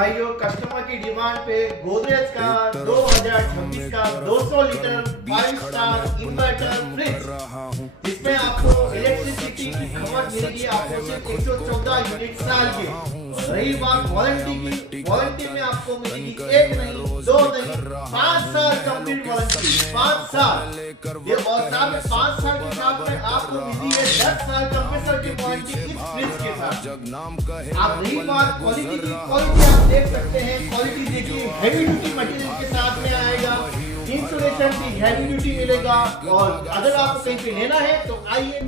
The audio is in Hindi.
भाइयों, कस्टमर की डिमांड पे गोदरेज का 2026 का 200 लीटर 5 स्टार इन्वर्टर फ्रिज, जिसमें आपको इलेक्ट्रिसिटी की खपत मिलेगी आपको सिर्फ 114 यूनिट साल के। रही बात वारंटी की, वारंटी में आपको मिलेगी 1 नहीं 2 नहीं 5 साल कंप्लीट वारंटी। 5 साल ये और साथ में 5 साल के साथ में आपको मिली है 10 साल कंप्रेसर की वारंटी इस फ्रिज के साथ। आप रही बात क्वालिटी की, क्वालिटी आप देख सकते हैं, क्वालिटी देखिए, हैवी ड्यूटी मटेरियल के साथ में आएगा, इंसुलेशन भी हैवी ड्यूटी मिलेगा। और अगर आपको कहीं पे लेना है तो आइए